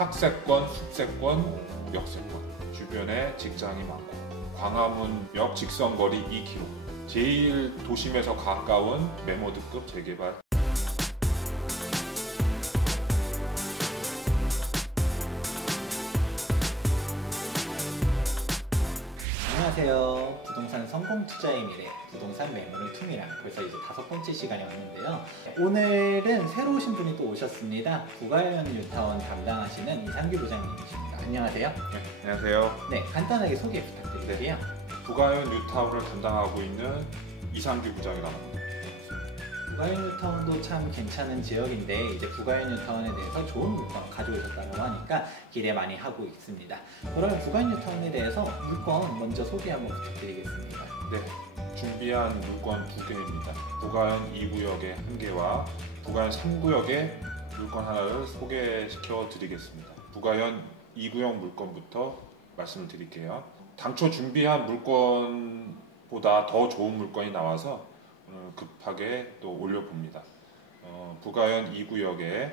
학세권, 숙세권, 역세권. 주변에 직장이 많고 광화문역 직선거리 2km. 제일 도심에서 가까운 메모드급 재개발. 안녕하세요. 부동산 성공 투자의 미래, 부동산 매물은 투미랑 벌써 이제 5번째 시간이 왔는데요. 오늘은 새로 오신 분이 또 오셨습니다. 부가현 뉴타운 담당하시는 이상규 부장님이십니다. 안녕하세요. 네, 안녕하세요. 네, 간단하게 소개 부탁드릴게요. 네, 부가현 뉴타운을 담당하고 있는 이상규 부장이라고 합니다. 부가현 뉴타운도 참 괜찮은 지역인데 이제 부가현 뉴타운에 대해서 좋은 물건 가져오셨다고 하니까 기대 많이 하고 있습니다. 그러면 부가현 뉴타운에 대해서 물건 먼저 소개 한번 부탁드리겠습니다. 네, 준비한 물건 2개입니다. 부가현 2구역의 1개와 부가현 3구역의 물건 하나를 소개시켜 드리겠습니다. 부가현 2구역 물건부터 말씀을 드릴게요. 당초 준비한 물건보다 더 좋은 물건이 나와서 급하게 또 올려봅니다. 부가현 2구역에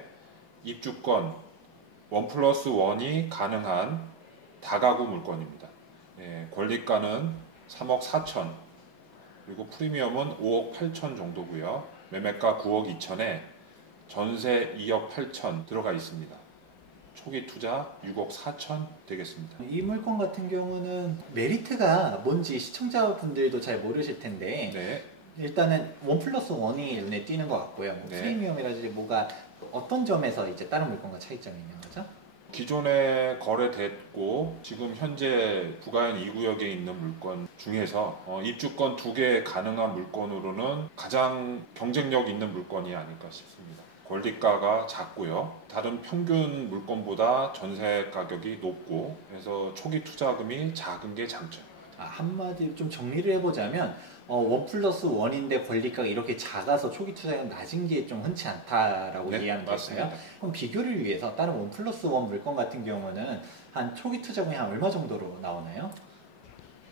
입주권 1+1이 가능한 다가구 물건입니다. 권리가는 3억 4천, 그리고 프리미엄은 5억 8천 정도고요. 매매가 9억 2천에 전세 2억 8천 들어가 있습니다. 초기 투자 6억 4천 되겠습니다. 이 물건 같은 경우는 메리트가 뭔지 시청자분들도 잘 모르실 텐데 네. 일단은 1+1이 눈에 띄는 것 같고요. 네. 프리미엄이라든지 뭐가 어떤 점에서 이제 다른 물건과 차이점이 있는 거죠? 기존에 거래됐고 지금 현재 부가현 2구역에 있는 물건 중에서 입주권 2개 가능한 물건으로는 가장 경쟁력 있는 물건이 아닐까 싶습니다. 권리가가 작고요. 다른 평균 물건보다 전세 가격이 높고 그래서 초기 투자금이 작은 게 장점입니다. 한마디로 좀 정리를 해보자면 1+1인데 권리가가 이렇게 작아서 초기 투자가 낮은 게 좀 흔치 않다라고 네, 이해하면 될까요? 그럼 비교를 위해서 다른 1+1 물건 같은 경우는 한 초기 투자금이 한 얼마 정도로 나오나요?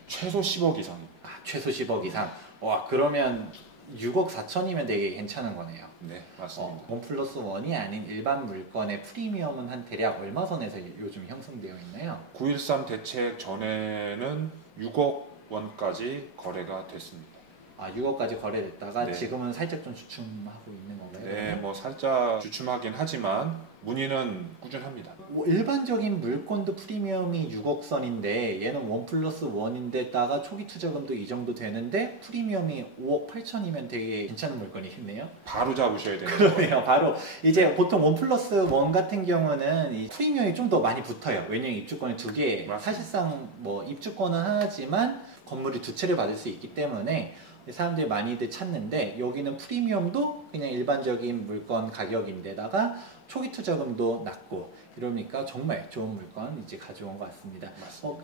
최소 10억 이상입니다. 최소 10억 이상. 와, 그러면 6억 4천이면 되게 괜찮은 거네요. 네, 맞습니다. 1+1이 아닌 일반 물건의 프리미엄은 한 대략 얼마 선에서 요즘 형성되어 있나요? 9.13 대책 전에는 6억 원까지 거래가 됐습니다. 6억까지 거래됐다가 네. 지금은 살짝 좀 주춤하고 있는 건가요? 네, 뭐 살짝 주춤하긴 하지만 문의는 꾸준합니다. 일반적인 물건도 프리미엄이 6억 선인데 얘는 1+1인데다가 초기 투자금도 이 정도 되는데 프리미엄이 5억 8천이면 되게 괜찮은 물건이겠네요. 바로 잡으셔야 되는 그러네요. 바로 이제 보통 1+1 같은 경우는 이 프리미엄이 좀 더 많이 붙어요. 왜냐면 입주권이 2개, 맞습니다. 사실상 뭐 입주권은 하나지만 건물이 2채를 받을 수 있기 때문에 사람들이 많이들 찾는데 여기는 프리미엄도 그냥 일반적인 물건 가격인데다가 초기 투자금도 낮고 이러니까 정말 좋은 물건 이제 가져온 것 같습니다.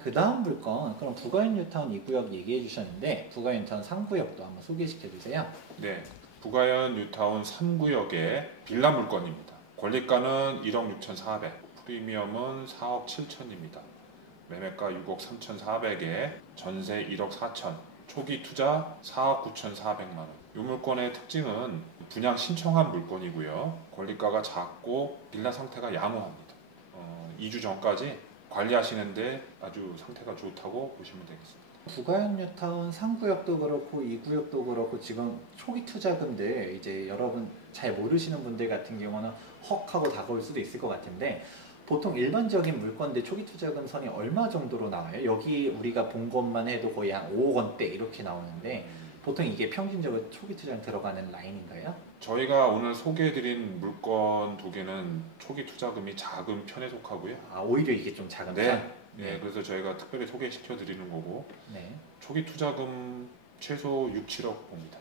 그 다음 물건 그럼 부가현 뉴타운 2구역 얘기해 주셨는데 부가현 뉴타운 3구역도 한번 소개시켜 주세요. 네, 부가현 뉴타운 3구역의 빌라 물건입니다. 권리가는 1억 6,400, 프리미엄은 4억 7천입니다. 매매가 6억 3,400에 전세 1억 4천, 초기 투자 4억 9,400만 원. 이 물건의 특징은 분양 신청한 물건이고요. 권리가가 작고 빌라 상태가 양호합니다. 2주 전까지 관리하시는데 아주 상태가 좋다고 보시면 되겠습니다. 부가현 뉴타운 3구역도 그렇고 2구역도 그렇고 지금 초기 투자금들 이제 여러분 잘 모르시는 분들 같은 경우는 헉 하고 다가올 수도 있을 것 같은데 보통 일반적인 물건들 초기 투자금 선이 얼마 정도로 나와요? 여기 우리가 본 것만 해도 거의 한 5억 원대 이렇게 나오는데 보통 이게 평균적으로 초기 투자금 들어가는 라인인가요? 저희가 오늘 소개해드린 물건 2개는 초기 투자금이 작은 편에 속하고요. 오히려 이게 좀 작은 편? 네, 그래서 저희가 특별히 소개시켜 드리는 거고 네. 초기 투자금 최소 6, 7억 봅니다.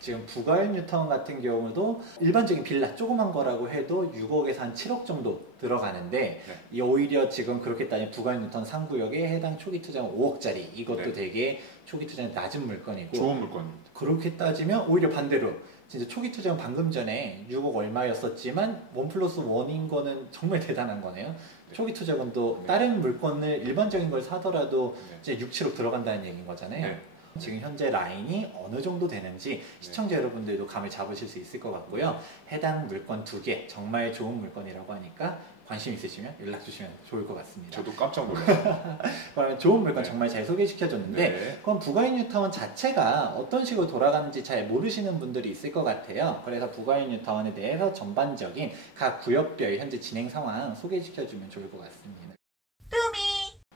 지금 부가현 뉴타운 같은 경우도 일반적인 빌라 조그만 거라고 해도 6억에서 한 7억 정도 들어가는데 네. 이 오히려 지금 그렇게 따지면 부가현 뉴타운 3구역에 해당 초기 투자금 5억짜리 이것도 네. 되게 초기 투자금 낮은 물건이고 좋은 물건입니다. 그렇게 따지면 오히려 반대로 진짜 초기 투자금 방금 전에 6억 얼마였었지만 1+1인 거는 정말 대단한 거네요. 네. 초기 투자금도 네. 다른 물건을 일반적인 걸 사더라도 네. 이제 6, 7억 들어간다는 얘기인 거잖아요. 네. 지금 현재 라인이 어느 정도 되는지 시청자 여러분들도 감을 잡으실 수 있을 것 같고요. 해당 물건 2개 정말 좋은 물건이라고 하니까 관심 있으시면 연락 주시면 좋을 것 같습니다. 저도 깜짝 놀랐어요. 그러면 좋은 물건 네. 정말 잘 소개시켜줬는데 네. 그럼 부가인 뉴타운 자체가 어떤 식으로 돌아가는지 잘 모르시는 분들이 있을 것 같아요. 그래서 부가인 뉴타운에 대해서 전반적인 각 구역별 현재 진행 상황 소개시켜주면 좋을 것 같습니다.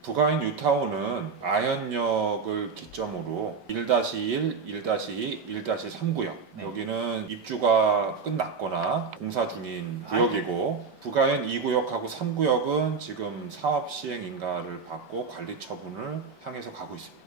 부가인 뉴타운은 아현역을 기점으로 1-1, 1-2, 1-3구역 네. 여기는 입주가 끝났거나 공사 중인 구역이고 부가인 2구역하고 3구역은 지금 사업 시행 인가를 받고 관리 처분을 향해서 가고 있습니다.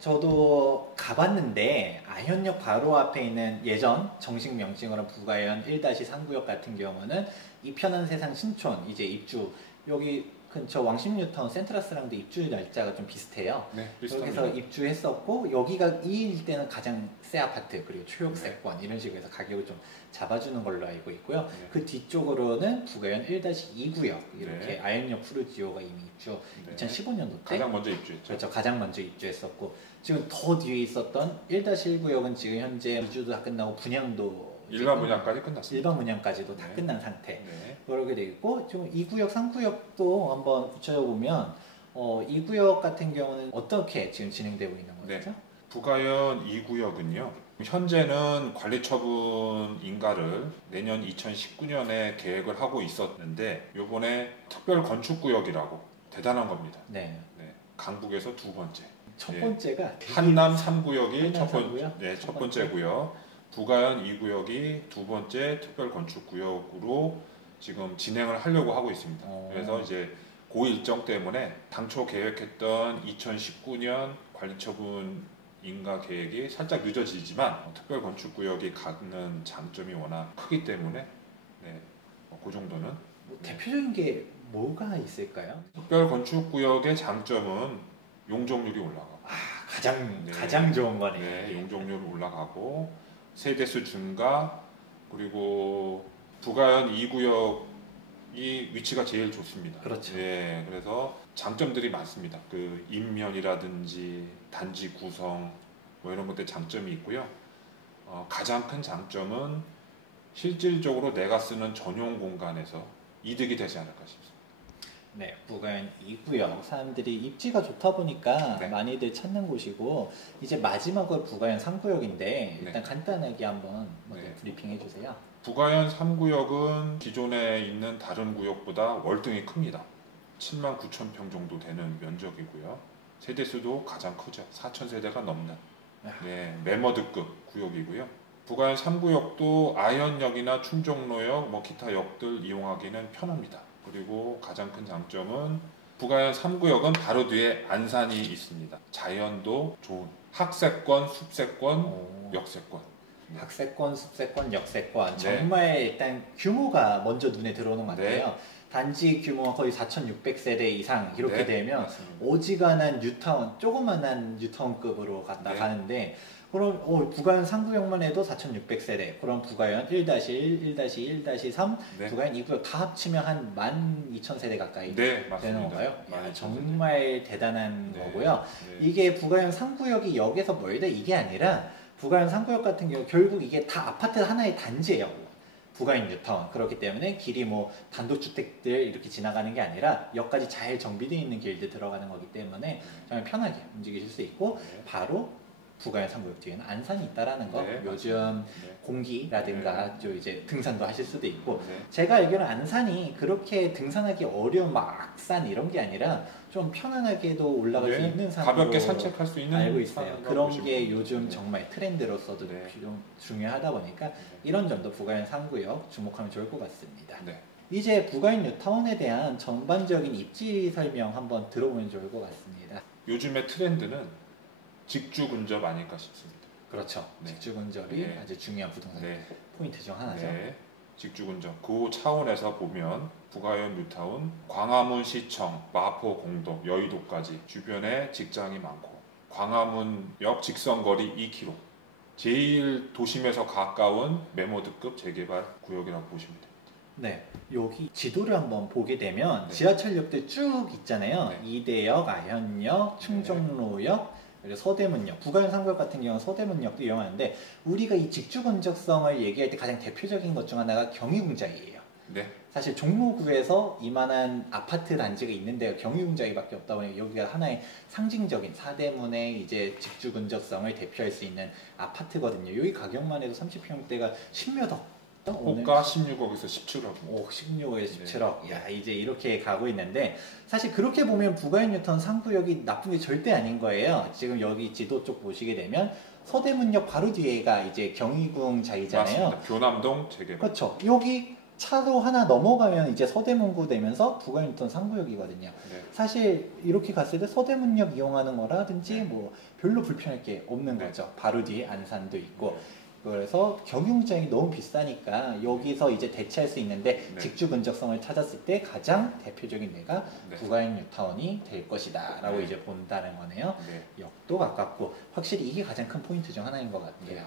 저도 가봤는데 아현역 바로 앞에 있는 예전 정식 명칭으로 부가현 1-3구역 같은 경우는 이편한 세상 신촌 이제 입주 여기 근처 왕십 뉴타운 센트라스랑도 입주 날짜가 좀 비슷해요. 네, 여기서 비슷합니다. 입주했었고 여기가 이 일대는 가장 새 아파트 그리고 초역세권 이런 식으로 해서 가격을 좀 잡아주는 걸로 알고 있고요. 네. 그 뒤쪽으로는 부가현 1-2구역 이렇게 네. 아현역 푸르지오가 이미 입주 네. 2015년도 때 가장 먼저 입주했죠. 그렇죠. 가장 먼저 입주했었고 지금 더 뒤에 있었던 1-1구역은 지금 현재 입주도 다 끝나고 분양도 일반 분양까지 끝났습니다. 일반 분양까지도 다 네. 끝난 상태. 네. 그렇게 되어 있고 지금 2구역, 3구역도 한번 붙여보면 2구역 같은 경우는 어떻게 지금 진행되고 있는 거죠? 네. 부가현 2구역은요. 현재는 관리처분 인가를 내년 2019년에 계획을 하고 있었는데 요번에 특별 건축구역이라고 대단한 겁니다. 네. 네. 강북에서 두 번째. 첫 네. 번째가 되게 한남 3구역이 한남 첫, 번, 3구역? 네, 첫 첫 번째. 번째고요. 부가현 2구역이 두 번째 특별 건축구역으로 지금 진행을 하려고 하고 있습니다. 그래서 이제 그 일정 때문에 당초 계획했던 2019년 관리처분 인가 계획이 살짝 늦어지지만 특별 건축구역이 갖는 장점이 워낙 크기 때문에 네, 그 정도는 뭐 대표적인 게 뭐가 있을까요? 특별 건축구역의 장점은 용적률이 올라가고 가장 네. 가장 좋은 거네요. 네, 용적률이 올라가고 세대수 증가 그리고 부가현 2구역이 위치가 제일 좋습니다. 그렇죠. 네, 그래서 장점들이 많습니다. 그 인면이라든지 단지 구성 뭐 이런 것들 장점이 있고요. 가장 큰 장점은 실질적으로 내가 쓰는 전용 공간에서 이득이 되지 않을까 싶습니다. 네, 부가현 2구역 사람들이 입지가 좋다 보니까 네. 많이들 찾는 곳이고 이제 마지막으로 부가현 3구역인데 일단 간단하게 한번 먼저 네. 브리핑 해주세요. 부가현 3구역은 기존에 있는 다른 구역보다 월등히 큽니다. 7만 9천 평 정도 되는 면적이고요. 세대수도 가장 크죠. 4천 세대가 넘는 네, 매머드급 구역이고요. 부가현 3구역도 아현역이나 충정로역, 뭐 기타 역들 이용하기는 편합니다. 그리고 가장 큰 장점은 부가현 3구역은 바로 뒤에 안산이 있습니다. 자연도 좋은 학세권, 숲세권, 역세권. 학세권, 숲세권, 역세권 네. 정말 일단 규모가 먼저 눈에 들어오는 것 같아요. 네. 단지 규모가 거의 4,600세대 이상 이렇게 네, 되면 맞습니다. 오지간한 뉴타운, 조그만한 뉴타운급으로 갔다 네. 가는데 그럼 부가현 3구역만 해도 4,600세대 그럼 부가현 1-1, 1-2, 1-3 네. 부가현 2구역 다 합치면 한 12,000세대 가까이 네, 맞습니다. 되는 건가요? 야, 12,000 정말 대단한 네. 거고요. 네. 이게 부가현 3구역이 역에서 멀다 이게 아니라 부가현 3구역 같은 경우 결국 이게 다 아파트 하나의 단지예요. 부가현 뉴타운 그렇기 때문에 길이 뭐 단독주택들 이렇게 지나가는 게 아니라 역까지 잘 정비되어 있는 길들 들어가는 거기 때문에 정말 편하게 움직이실 수 있고 네. 바로 부가현 3구역 뒤에는 안산이 있다라는 거 네, 요즘 네. 공기라든가 좀 이제 등산도 하실 수도 있고 네. 제가 알기로는 안산이 그렇게 등산하기 어려운 막 악산 이런 게 아니라 좀 편안하게도 올라갈 수 네. 있는 산으로 가볍게 산책할 수 있는 알고 있어요. 산이라고 그런 보시면 게 됩니다. 요즘 네. 정말 트렌드로서도 네. 좀 중요하다 보니까 이런 점도 부가현 3구역 주목하면 좋을 것 같습니다. 네. 이제 부가현 뉴타운에 대한 전반적인 입지 설명 한번 들어보면 좋을 것 같습니다. 요즘의 트렌드는 직주 근접 아닐까 싶습니다. 그렇죠. 네. 직주 근접이 네. 아주 중요한 부동산 네. 포인트 중 하나죠. 네. 직주 근접. 그 차원에서 보면 부가현 뉴타운, 광화문 시청, 마포 공도, 여의도까지 주변에 직장이 많고 광화문역 직선거리 2km. 제일 도심에서 가까운 매모드급 재개발 구역이라고 보시면 됩니다. 네, 여기 지도를 한번 보게 되면 네. 지하철역들 쭉 있잖아요. 네. 이대역, 아현역, 충정로역, 그래서 서대문역, 부가현 상구역 같은 경우는 서대문역도 이용하는데 우리가 이 직주 근접성을 얘기할 때 가장 대표적인 것 중 하나가 경희궁작이에요. 네. 사실 종로구에서 이만한 아파트 단지가 있는데요. 경희궁작이밖에 없다 보니 여기가 하나의 상징적인 사대문의 이제 직주 근접성을 대표할 수 있는 아파트거든요. 여기 가격만 해도 30평대가 10몇 억. 호가 16억에서 17억. 오, 16억에서 17억. 야, 이제 이렇게 가고 있는데 사실 그렇게 보면 부가현 뉴타운 상구역이 나쁜 게 절대 아닌 거예요. 지금 여기 지도 쪽 보시게 되면 서대문역 바로 뒤에가 이제 경희궁작이잖아요. 맞습니다. 교남동 재개발. 그렇죠. 여기 차로 하나 넘어가면 이제 서대문구 되면서 부가현 뉴타운 상구역이거든요. 네. 사실 이렇게 갔을 때 서대문역 이용하는 거라든지 네. 뭐 별로 불편할 게 없는 네. 거죠. 바로 뒤에 안산도 있고. 네. 그래서 경유공장이 너무 비싸니까 여기서 이제 대체할 수 있는데 네. 직주 근접성을 찾았을 때 가장 대표적인 데가 네. 부가현 뉴타운이 될 것이다 라고 네. 이제 본다는 거네요. 네. 역도 가깝고 확실히 이게 가장 큰 포인트 중 하나인 것 같아요.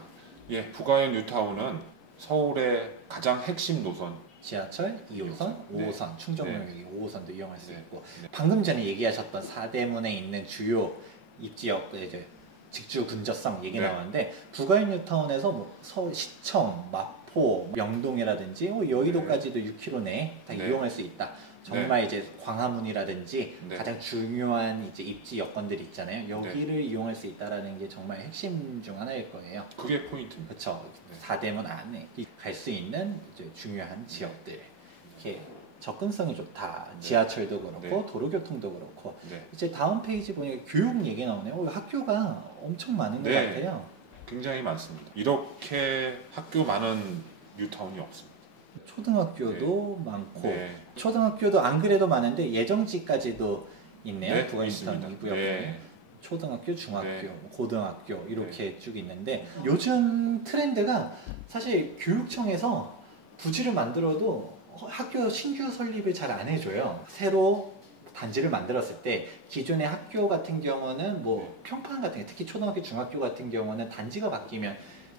네. 예, 부가현 뉴타운은 서울의 가장 핵심 노선. 지하철 2호선, 네. 5호선, 충정역이 5호선도 이용할 수 네. 있고 네. 방금 전에 얘기하셨던 사대문에 있는 주요 입지역 이제 직주 근접성 얘기 네. 나왔는데 부가현 뉴타운에서 뭐 서울 시청, 마포, 명동이라든지 여의도까지도 6km 내에 다 네. 이용할 수 있다. 정말 이제 광화문이라든지 네. 가장 중요한 이제 입지 여건들이 있잖아요. 여기를 이용할 수 있다라는 게 정말 핵심 중 하나일 거예요. 그게 포인트입니다. 그렇죠. 네. 사대문 안에 갈 수 있는 이제 중요한 지역들. 이렇게 접근성이 좋다. 네. 지하철도 그렇고 네. 도로교통도 그렇고. 네. 이제 다음 페이지 보니까 교육 얘기 나오네요. 학교가 엄청 많은 것 네. 같아요. 굉장히 많습니다. 이렇게 학교 많은 뉴타운이 없습니다. 초등학교도 많고 네. 초등학교도 안 그래도 많은데 예정지까지도 있네요. 네, 부가현 있습니다. 뉴타운 2구역. 네. 초등학교, 중학교, 네. 고등학교 이렇게 쭉 있는데 요즘 트렌드가 사실 교육청에서 부지를 만들어도 학교 신규 설립을 잘 안 해줘요. 새로 단지를 만들었을 때 기존의 학교 같은 경우는 뭐 평판 같은 게 특히 초등학교, 중학교 같은 경우는 단지가 바뀌면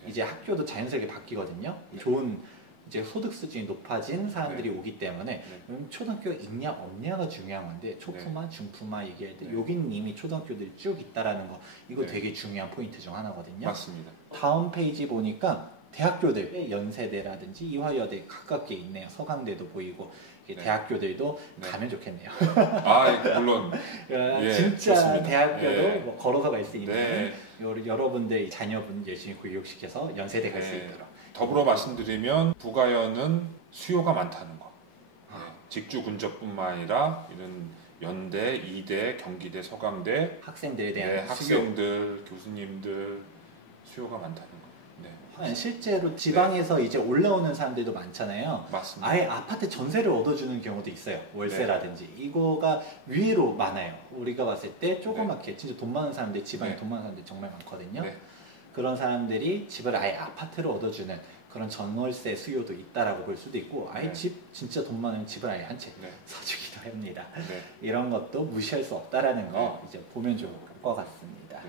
이제 학교도 자연스럽게 바뀌거든요. 좋은 이제 소득 수준이 높아진 사람들이 오기 때문에 초등학교가 있냐 없냐가 중요한 건데 초품화, 중품화 얘기할 때 네. 여기는 이미 초등학교들이 쭉 있다라는 거 이거 네. 되게 중요한 포인트 중 하나거든요. 맞습니다. 다음 페이지 보니까 대학교들 연세대라든지 이화여대 가깝게 있네요. 서강대도 보이고 네. 대학교들도 네. 가면 좋겠네요. 아, 물론. 예, 진짜 좋습니다. 대학교도 예. 뭐 걸어서 갈 수 있는 네. 여러분들 자녀분 열심히 교육시켜서 연세대 갈 수 네. 있도록. 더불어 말씀드리면 부가현은 수요가 많다는 거. 네. 아. 직주 근접뿐만 아니라 이런 연대, 이대, 경기대, 서강대, 학생들에 대한 네, 수요. 학생들, 교수님들 수요가 많다는 거. 네. 실제로 지방에서 이제 올라오는 사람들도 많잖아요. 맞습니다. 아예 아파트 전세를 얻어주는 경우도 있어요. 월세라든지. 이거가 위로 많아요. 우리가 봤을 때 조그맣게 진짜 돈 많은 사람들, 지방에 네. 돈 많은 사람들 정말 많거든요. 네. 그런 사람들이 집을 아예 아파트를 얻어주는 그런 전월세 수요도 있다라고 볼 수도 있고 아예 네. 집 진짜 돈 많으면 집을 아예 한 채 네. 사주기도 합니다. 네. 이런 것도 무시할 수 없다라는 거 이제 보면 좋을 것 같습니다.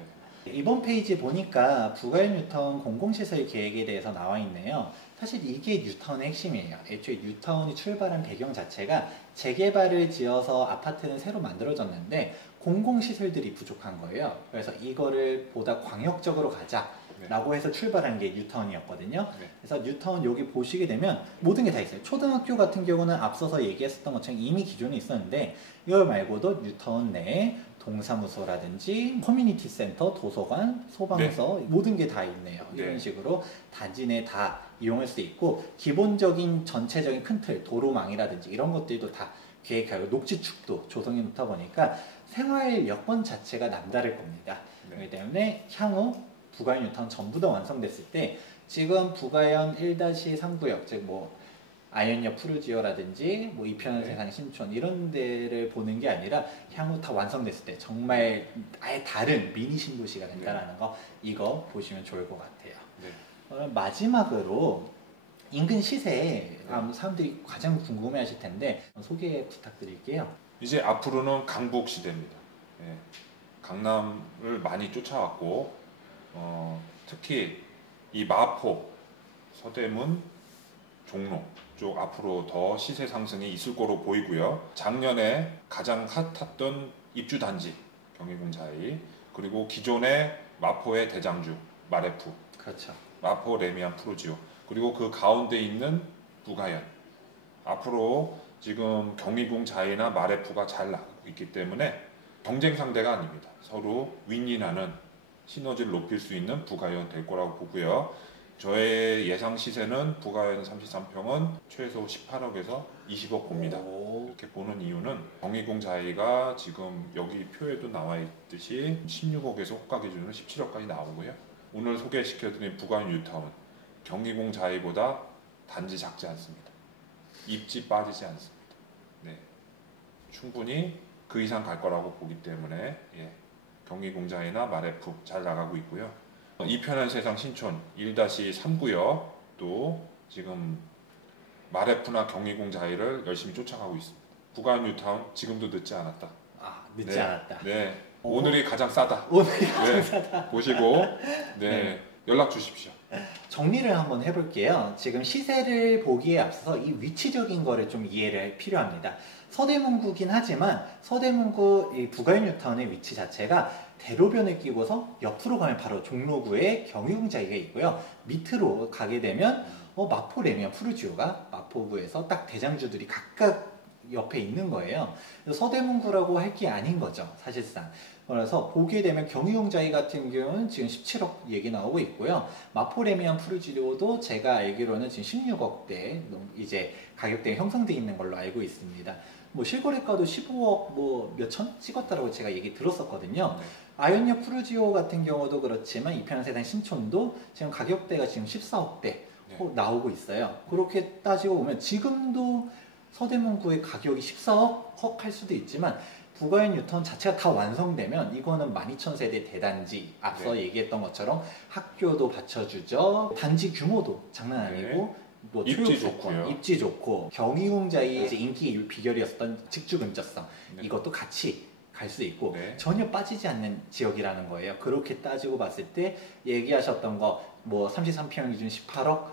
네. 이번 페이지 보니까 부가현 뉴타운 공공시설 계획에 대해서 나와 있네요. 사실 이게 뉴타운의 핵심이에요. 애초에 뉴타운이 출발한 배경 자체가 재개발을 지어서 아파트는 새로 만들어졌는데 공공시설들이 부족한 거예요. 그래서 이거를 보다 광역적으로 가자라고 해서 출발한 게 뉴타운이었거든요. 네. 그래서 뉴타운 여기 보시게 되면 모든 게 다 있어요. 초등학교 같은 경우는 앞서서 얘기했었던 것처럼 이미 기존에 있었는데 이거 말고도 뉴타운 내에 동사무소라든지 커뮤니티 센터, 도서관, 소방서 모든 게 다 있네요. 이런 네. 식으로 단지 내 다 이용할 수 있고 기본적인 전체적인 큰 틀, 도로망이라든지 이런 것들도 다 계획하고 녹지축도 조성해 놓다 보니까 생활 여건 자체가 남다를 겁니다. 네. 그렇기 때문에 향후 부가현 뉴타운 전부 다 완성됐을 때 지금 부가현 1-3구역 즉 뭐 아현역 푸르지오라든지 뭐 이편원 네. 세상 신촌 이런 데를 보는 게 아니라 향후 다 완성됐을 때 정말 아예 다른 미니 신도시가 된다라는 거 이거 보시면 좋을 것 같아요. 네. 그럼 마지막으로 인근 시세 사람들이 가장 궁금해하실 텐데 소개 부탁드릴게요. 이제 앞으로는 강북 시대입니다. 예. 강남을 많이 쫓아왔고 특히 이 마포, 서대문, 종로 쪽 앞으로 더 시세 상승이 있을 거로 보이고요. 작년에 가장 핫했던 입주 단지 경희궁 자이 그리고 기존의 마포의 대장주 마레프, 그렇죠. 마포 레미안 푸르지오, 그리고 그 가운데 있는 부가현. 앞으로 지금 경희궁 자이나 마레프가 잘 나가고 있기 때문에 경쟁 상대가 아닙니다. 서로 윈윈하는 시너지를 높일 수 있는 부가현 될 거라고 보고요. 저의 예상 시세는 부가현 33평은 최소 18억에서 20억 봅니다. 이렇게 보는 이유는 경희궁 자이가 지금 여기 표에도 나와 있듯이 16억에서 호가 기준으로 17억까지 나오고요. 오늘 소개시켜드린 부가현 뉴타운 경희궁 자이보다 단지 작지 않습니다. 입지 빠지지 않습니다. 네, 충분히 그 이상 갈 거라고 보기 때문에 경희궁 자이나 마레프 잘 나가고 있고요. 이 편한 세상 신촌 1-3구역 또 지금 마레프나 경희궁 자이를 열심히 쫓아가고 있습니다. 부가현 뉴타운 지금도 늦지 않았다. 늦지 않았다. 네, 오늘이 가장 싸다. 오늘이 가장 싸다. 보시고 연락 주십시오. 정리를 한번 해볼게요. 지금 시세를 보기에 앞서서 이 위치적인 거를 좀 이해를 필요합니다. 서대문구긴 하지만 서대문구 이 부가현 뉴타운의 위치 자체가 대로변을 끼고서 옆으로 가면 바로 종로구에 경희궁 자이가 있고요. 밑으로 가게 되면 마포 레미안 푸르지오가 마포구에서 딱 대장주들이 각각 옆에 있는 거예요. 서대문구라고 할 게 아닌 거죠, 사실상. 그래서 보게 되면 경희궁 자이 같은 경우는 지금 17억 얘기 나오고 있고요. 마포 레미안 푸르지오도 제가 알기로는 지금 16억대 이제 가격대가 형성되어 있는 걸로 알고 있습니다. 뭐 실거래가도 15억 뭐 몇천 찍었다라고 제가 얘기 들었었거든요. 아이오니아 푸르지오 같은 경우도 그렇지만 이편한 세상 신촌도 지금 가격대가 지금 14억대 나오고 있어요. 그렇게 따지고 보면 지금도 서대문구의 가격이 14억 헉 할 수도 있지만 부가현 뉴타운 자체가 다 완성되면 이거는 12,000세대 대단지, 앞서 얘기했던 것처럼 학교도 받쳐주죠. 단지 규모도 장난 아니고 뭐 입지 초역 조건, 좋고요. 입지 좋고 경희궁 자이의 이제 인기 비결이었던 직주 근접성 이것도 같이 갈 수 있고 전혀 빠지지 않는 지역이라는 거예요. 그렇게 따지고 봤을 때 얘기하셨던 거 뭐 33평 기준 18억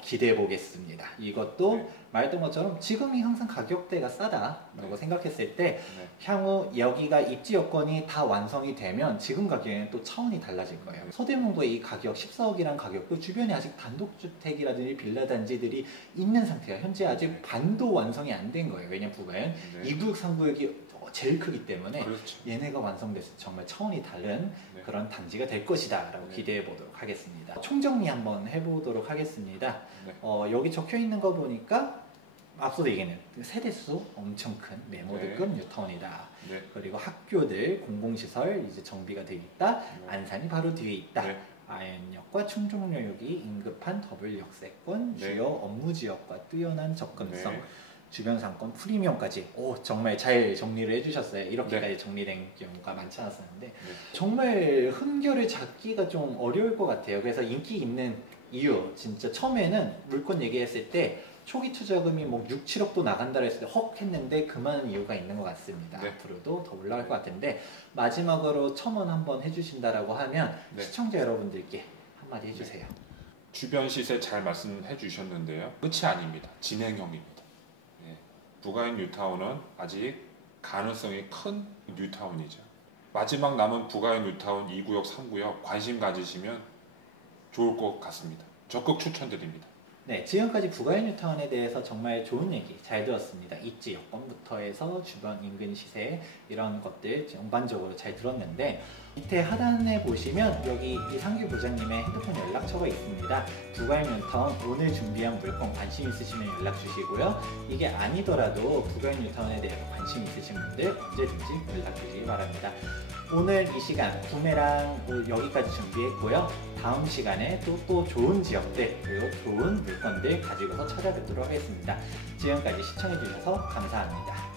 기대해 보겠습니다. 이것도 말했던 것처럼 지금이 항상 가격대가 싸다라고 생각했을 때 향후 여기가 입지 여건이 다 완성이 되면 지금 가격에는 또 차원이 달라질 거예요. 서대문구의 이 가격 14억이란 가격도 주변에 아직 단독주택이라든지 빌라 단지들이 있는 상태가 현재 아직 반도 완성이 안 된 거예요. 왜냐면 부가현 2구역 3구역이 제일 크기 때문에 얘네가 완성됐을 때 정말 차원이 다른 그런 단지가 될 것이다 라고 기대해 보도록 하겠습니다. 총정리 한번 해보도록 하겠습니다. 여기 적혀 있는 거 보니까 앞서도 얘기는 세대수 엄청 큰 메모드급 뉴타운이다. 그리고 학교들, 공공시설 이제 정비가 되어 있다. 안산이 바로 뒤에 있다. 아현역과 충정로역이 인급한 더블 역세권, 주요 업무지역과 뛰어난 접근성, 주변 상권 프리미엄까지 정말 잘 정리를 해주셨어요. 이렇게까지 정리된 경우가 많지 않았었는데 정말 흠결을 잡기가 좀 어려울 것 같아요. 그래서 인기 있는 이유 진짜 처음에는 물건 얘기했을 때 초기 투자금이 뭐 6, 7억도 나간다 했을 때 헉 했는데 그만한 이유가 있는 것 같습니다. 앞으로도 더 올라갈 것 같은데 마지막으로 첨언 한번 해주신다라고 하면 시청자 여러분들께 한마디 해주세요. 주변 시세 잘 말씀해 주셨는데요. 끝이 아닙니다. 진행형입니다. 부가현 뉴타운은 아직 가능성이 큰 뉴타운이죠. 마지막 남은 부가현 뉴타운 2구역, 3구역 관심 가지시면 좋을 것 같습니다. 적극 추천드립니다. 네, 지금까지 부가현 뉴타운에 대해서 정말 좋은 얘기 잘 들었습니다. 입지 여건부터 해서 주변 인근 시세 이런 것들 전반적으로 잘 들었는데 밑에 하단에 보시면 여기 이상규 부장님의 핸드폰 연락처가 있습니다. 부가현 뉴타운 오늘 준비한 물건 관심 있으시면 연락 주시고요. 이게 아니더라도 부가현 뉴타운에 대해서 관심 있으신 분들 언제든지 연락 주시기 바랍니다. 오늘 이 시간 구매랑 여기까지 준비했고요. 다음 시간에 또 좋은 지역들 그리고 좋은 물건들 가지고서 찾아뵙도록 하겠습니다. 지금까지 시청해주셔서 감사합니다.